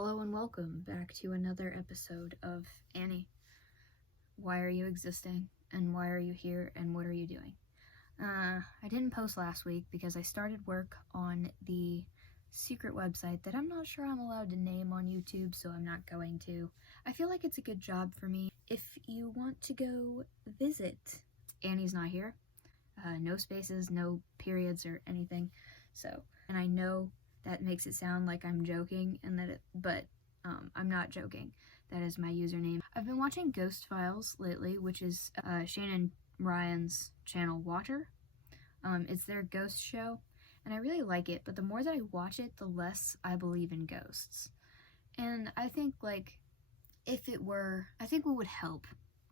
Hello and welcome back to another episode of Annie. Why are you existing? And why are you here? And what are you doing? I didn't post last week because I started work on the secret website that I'm not sure I'm allowed to name on YouTube, so I'm not going to. I feel like it's a good job for me. If you want to go visit, Annie's not here. No spaces, no periods or anything. And I know that makes it sound like I'm joking, but I'm not joking. That is my username. I've been watching Ghost Files lately, which is Shane and Ryan's channel Water. It's their ghost show, and I really like it, but the more that I watch it, the less I believe in ghosts. And I think, I think what would help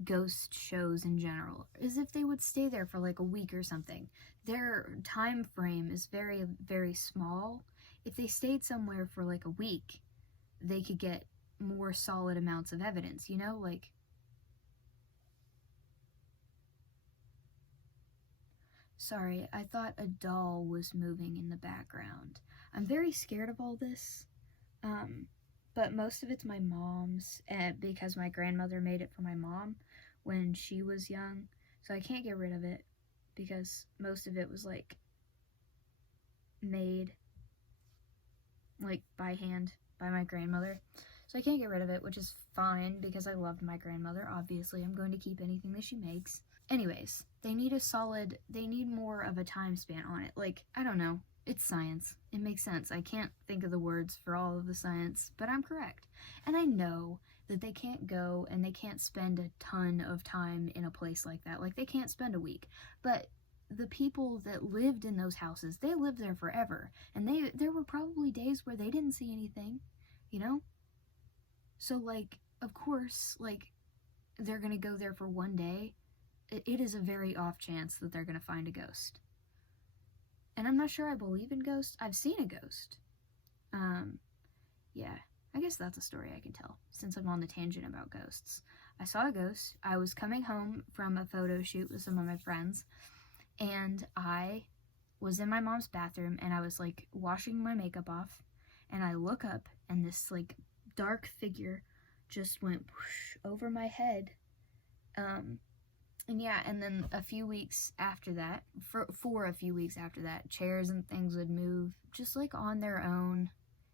ghost shows in general is if they would stay there for like a week or something. Their time frame is very, very small. If they stayed somewhere for like a week, they could get more solid amounts of evidence, Sorry, I thought a doll was moving in the background. I'm very scared of all this, but most of it's my mom's, because my grandmother made it for my mom when she was young, so I can't get rid of it because most of it was made by hand by my grandmother, so I can't get rid of it, which is fine because I loved my grandmother. Obviously, I'm going to keep anything that she makes. Anyways, they need more of a time span on it. I don't know. It's science. It makes sense. I can't think of the words for all of the science, but I'm correct. And I know that they can't go and they can't spend a ton of time in a place like that. They can't spend a week. But the people that lived in those houses, they lived there forever. And there were probably days where they didn't see anything, So, of course, they're gonna go there for one day. It is a very off chance that they're gonna find a ghost. And I'm not sure I believe in ghosts. I've seen a ghost. Yeah, I guess that's a story I can tell, since I'm on the tangent about ghosts. I saw a ghost. I was coming home from a photo shoot with some of my friends, and I was in my mom's bathroom, and I was, washing my makeup off, and I look up, and this, dark figure just went whoosh over my head. And then a few weeks after that, for a few weeks after that, chairs and things would move just on their own,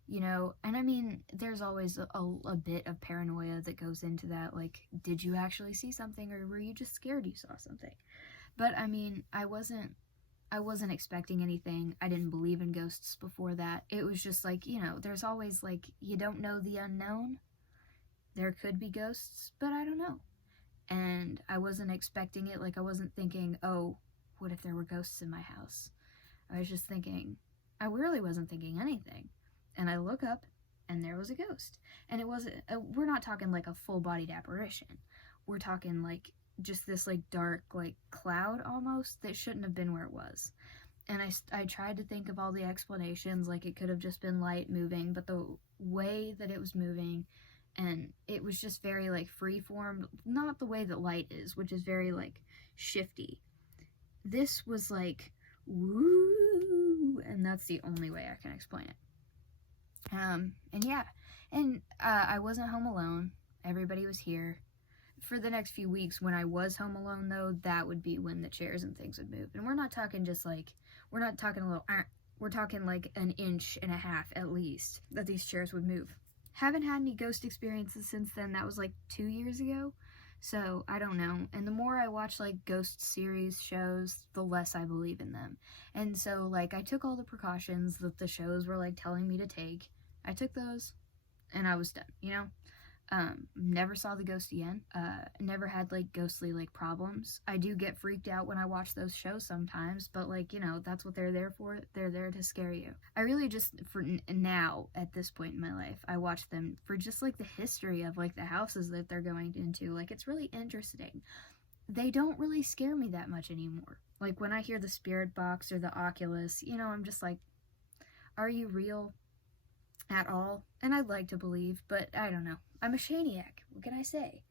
and I mean, there's always a bit of paranoia that goes into that. Did you actually see something, or were you just scared you saw something? But I mean, I wasn't expecting anything. I didn't believe in ghosts before that. It was just there's always you don't know the unknown. There could be ghosts, but I don't know. And I wasn't expecting it. I wasn't thinking, oh, what if there were ghosts in my house? I really wasn't thinking anything. And I look up, and there was a ghost. And it wasn't, we're not talking a full-bodied apparition. We're talking just this dark cloud almost that shouldn't have been where it was. And I tried to think of all the explanations, it could have just been light moving, but the way that it was moving, and it was just very free-form, not the way that light is, which is very shifty. This was woo, and that's the only way I can explain it. I wasn't home alone. Everybody was here. For the next few weeks, when I was home alone, though, that would be when the chairs and things would move. And we're not talking just we're not talking a little, we're talking an inch and a half at least that these chairs would move. Haven't had any ghost experiences since then. That was 2 years ago. So I don't know. And the more I watch ghost series shows, the less I believe in them. And so I took all the precautions that the shows were telling me to take. I took those, and I was done, Never saw the ghost again. Never had ghostly problems. I do get freaked out when I watch those shows sometimes, but that's what they're there for. They're there to scare you. I really just, for now, at this point in my life, I watch them for just the history of the houses that they're going into. It's really interesting. They don't really scare me that much anymore. When I hear the spirit box or the Oculus, I'm just are you real at all? And I'd like to believe, but I don't know. I'm a Shaniac. What can I say?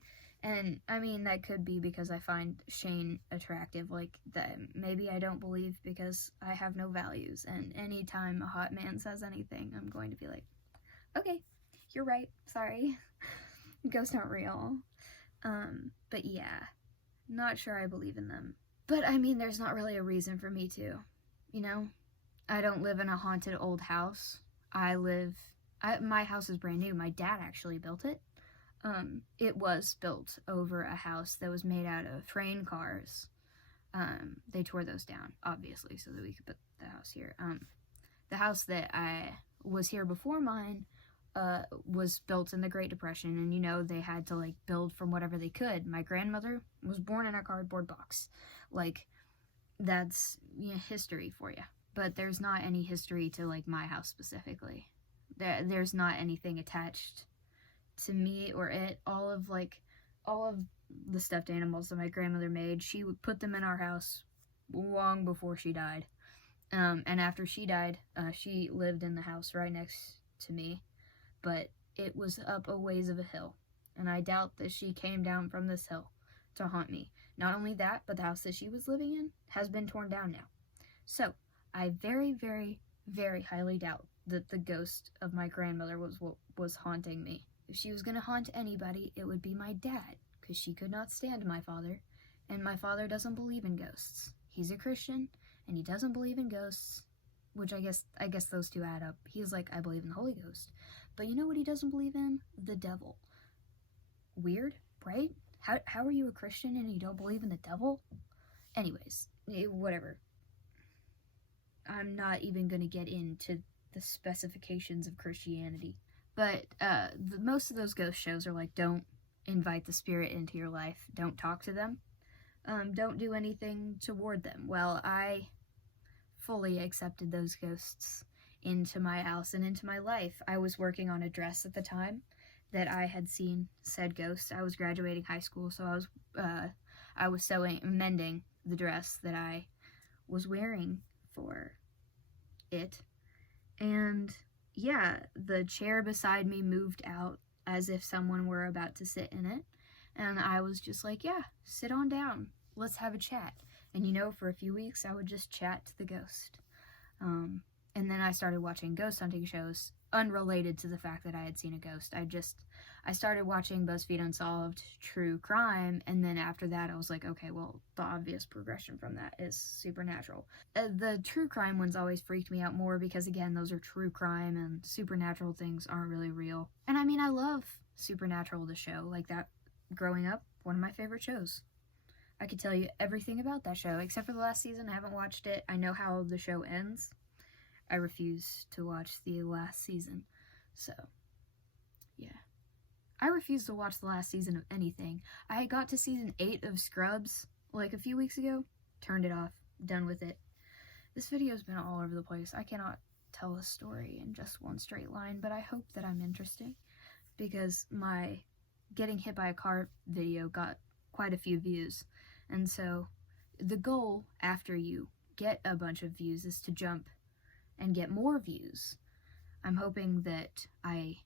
And I mean, that could be because I find Shane attractive. That maybe I don't believe because I have no values. And anytime a hot man says anything, I'm going to be okay, you're right, sorry. Ghosts aren't real. But yeah, not sure I believe in them. But I mean, there's not really a reason for me to, you know? I don't live in a haunted old house. My house is brand new. My dad actually built it. It was built over a house that was made out of train cars. They tore those down, obviously, so that we could put the house here. The house that I was here before mine was built in the Great Depression, and you know, they had to like build from whatever they could. My grandmother was born in a cardboard box. Like, that's, you know, history for you. But there's not any history to like my house specifically. There's not anything attached to me or it. All of the stuffed animals that my grandmother made, she would put them in our house long before she died. And after she died, she lived in the house right next to me, but it was up a ways of a hill, and I doubt that she came down from this hill to haunt me. Not only that, but the house that she was living in has been torn down now. So I very, very, very highly doubt that the ghost of my grandmother was haunting me. If she was going to haunt anybody, it would be my dad, because she could not stand my father, and my father doesn't believe in ghosts. He's a Christian, and he doesn't believe in ghosts, which I guess those two add up. He's like, I believe in the Holy Ghost. But you know what he doesn't believe in? The devil. Weird, right? How are you a Christian and you don't believe in the devil? Anyways, whatever. I'm not even going to get into the specifications of Christianity. But most of those ghost shows are like, don't invite the spirit into your life. Don't talk to them. Don't do anything toward them. Well, I fully accepted those ghosts into my house and into my life. I was working on a dress at the time that I had seen said ghost. I was graduating high school, so I was mending the dress that I was wearing for it. And yeah, the chair beside me moved out as if someone were about to sit in it. And I was just like, yeah, sit on down. Let's have a chat. And you know, for a few weeks, I would just chat to the ghost. And then I started watching ghost hunting shows unrelated to the fact that I had seen a ghost. I started watching BuzzFeed Unsolved, true crime, and then after that I was like, okay, well, the obvious progression from that is supernatural. The true crime ones always freaked me out more because, again, those are true crime and supernatural things aren't really real. And I mean, I love Supernatural, the show. Like, that, growing up, one of my favorite shows. I could tell you everything about that show, except for the last season. I haven't watched it. I know how the show ends. I refuse to watch the last season. So, yeah. I refuse to watch the last season of anything. I got to season 8 of Scrubs, like, a few weeks ago. Turned it off. Done with it. This video's been all over the place. I cannot tell a story in just one straight line, but I hope that I'm interesting, because my getting hit by a car video got quite a few views. And so, the goal after you get a bunch of views is to jump and get more views. I'm hoping that I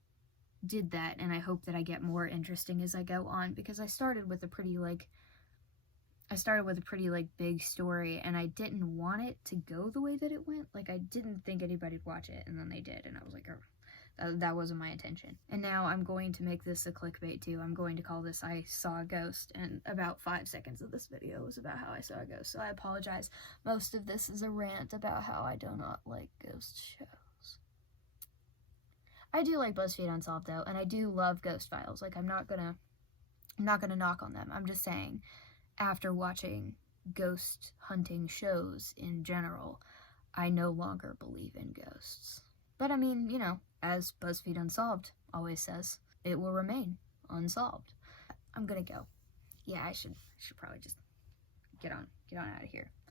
did that, and I hope that I get more interesting as I go on, because I started with a pretty big story, and I didn't want it to go the way that it went. Like, I didn't think anybody'd watch it, and then they did, and I was like, oh, that wasn't my intention. And now I'm going to make this a clickbait too. I'm going to call this I Saw a Ghost, and about 5 seconds of this video was about how I saw a ghost, so I apologize. Most of this is a rant about how I do not like ghost shows. I do like BuzzFeed Unsolved though, and I do love Ghost Files. Like, I'm not gonna knock on them. I'm just saying, after watching ghost hunting shows in general, I no longer believe in ghosts. But I mean, you know, as BuzzFeed Unsolved always says, it will remain unsolved. I'm gonna go. Yeah, I should probably just get on out of here.